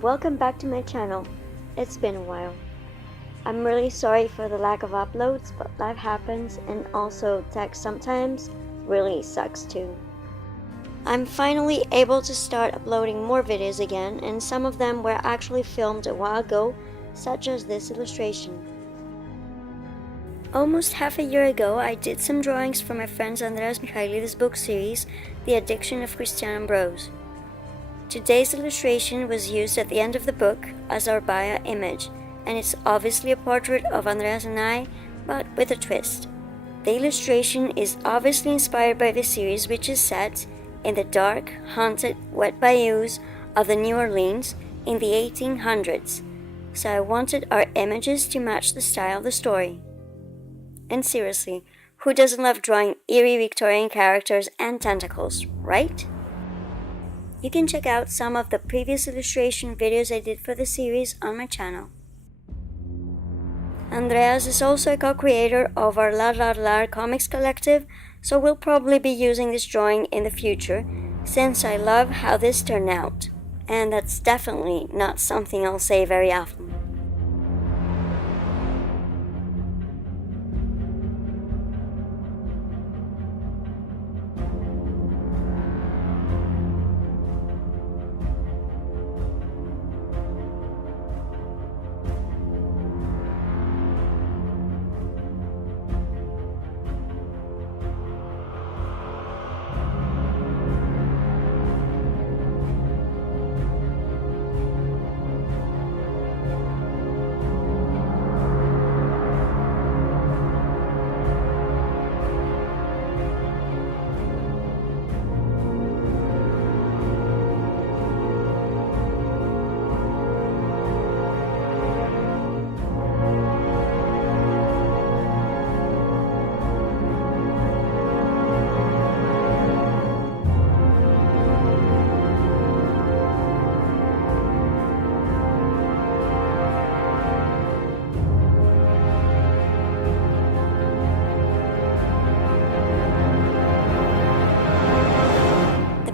and welcome back to my channel. It's been a while. I'm really sorry for the lack of uploads, but life happens and also tech sometimes really sucks too. I'm finally able to start uploading more videos again, and some of them were actually filmed a while ago, such as this illustration. Almost half a year ago, I did some drawings for my friends Andreas and I's book series, The Addiction of Christian Ambrose. Today's illustration was used at the end of the book as our bio image, and it's obviously a portrait of Andreas and I, but with a twist. The illustration is obviously inspired by the series, which is set in the dark, haunted, wet bayous of the New Orleans in the 1800s, so I wanted our images to match the style of the story. And seriously, who doesn't love drawing eerie Victorian characters and tentacles, right? You can check out some of the previous illustration videos I did for the series on my channel. Andreas is also a co-creator of our LarLarLar Comics collective, so we'll probably be using this drawing in the future, since I love how this turned out. And that's definitely not something I'll say very often.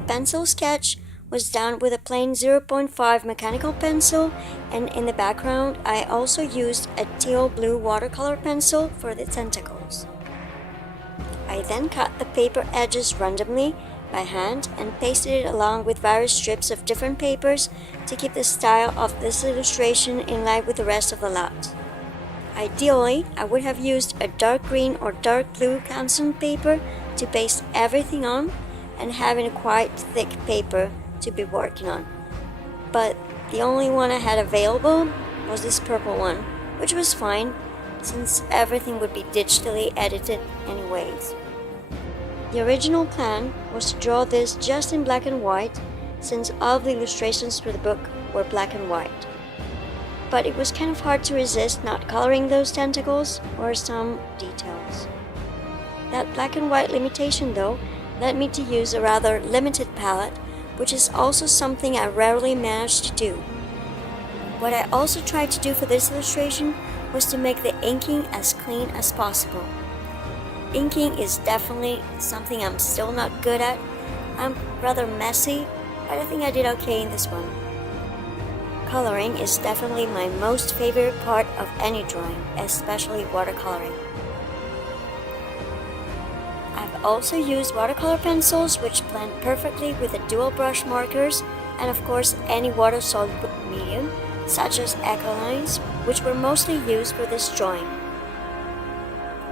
Pencil sketch was done with a plain 0.5 mechanical pencil, and in the background I also used a teal blue watercolor pencil for the tentacles. I then cut the paper edges randomly by hand and pasted it along with various strips of different papers to keep the style of this illustration in line with the rest of the lot. Ideally, I would have used a dark green or dark blue canson paper to paste everything on, and having a quite thick paper to be working on. But the only one I had available was this purple one, which was fine since everything would be digitally edited anyways. The original plan was to draw this just in black and white, since all of the illustrations for the book were black and white. But it was kind of hard to resist not coloring those tentacles or some details. That black and white limitation, though, led me to use a rather limited palette, which is also something I rarely manage to do. What I also tried to do for this illustration was to make the inking as clean as possible. Inking is definitely something I'm still not good at. I'm rather messy, but I think I did okay in this one. Coloring is definitely my most favorite part of any drawing, especially watercoloring. I've also used watercolor pencils, which blend perfectly with the dual brush markers, and of course any water-soluble medium, such as echolines, which were mostly used for this drawing.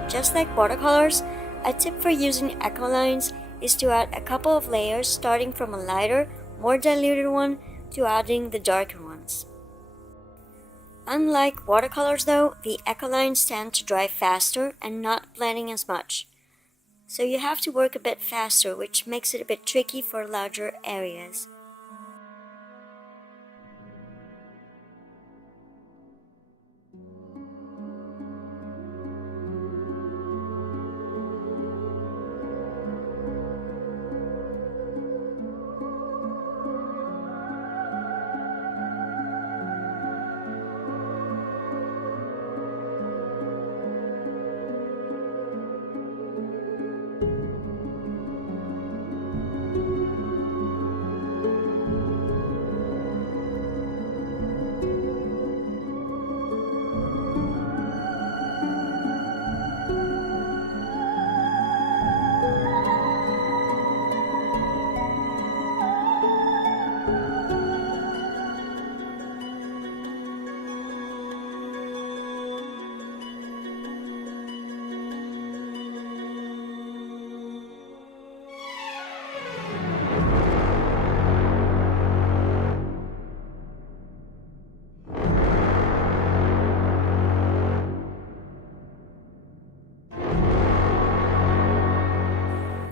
Just like watercolors, a tip for using echolines is to add a couple of layers, starting from a lighter, more diluted one to adding the darker ones. Unlike watercolors though, the echolines tend to dry faster and not blending as much. So you have to work a bit faster, which makes it a bit tricky for larger areas.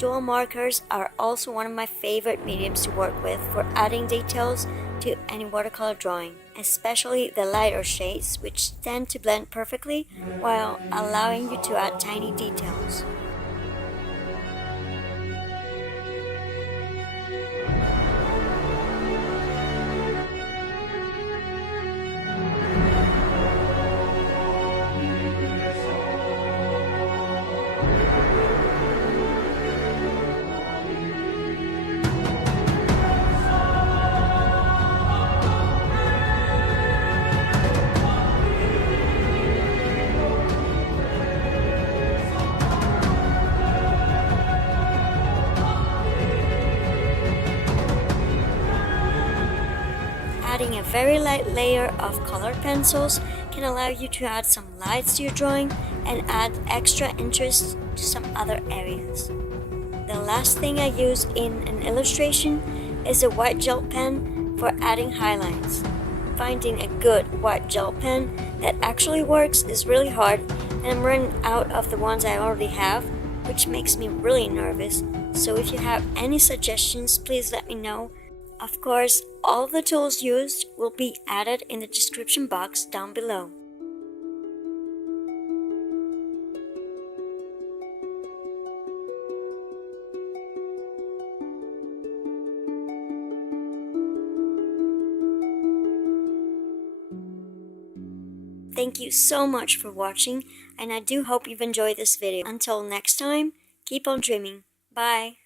Dual markers are also one of my favorite mediums to work with for adding details to any watercolor drawing, especially the lighter shades, which tend to blend perfectly while allowing you to add tiny details. Adding a very light layer of colored pencils can allow you to add some lights to your drawing and add extra interest to some other areas. The last thing I use in an illustration is a white gel pen for adding highlights. Finding a good white gel pen that actually works is really hard, and I'm running out of the ones I already have, which makes me really nervous. So if you have any suggestions, please let me know. Of course, all of the tools used will be added in the description box down below. Thank you so much for watching, and I do hope you've enjoyed this video. Until next time, keep on dreaming. Bye!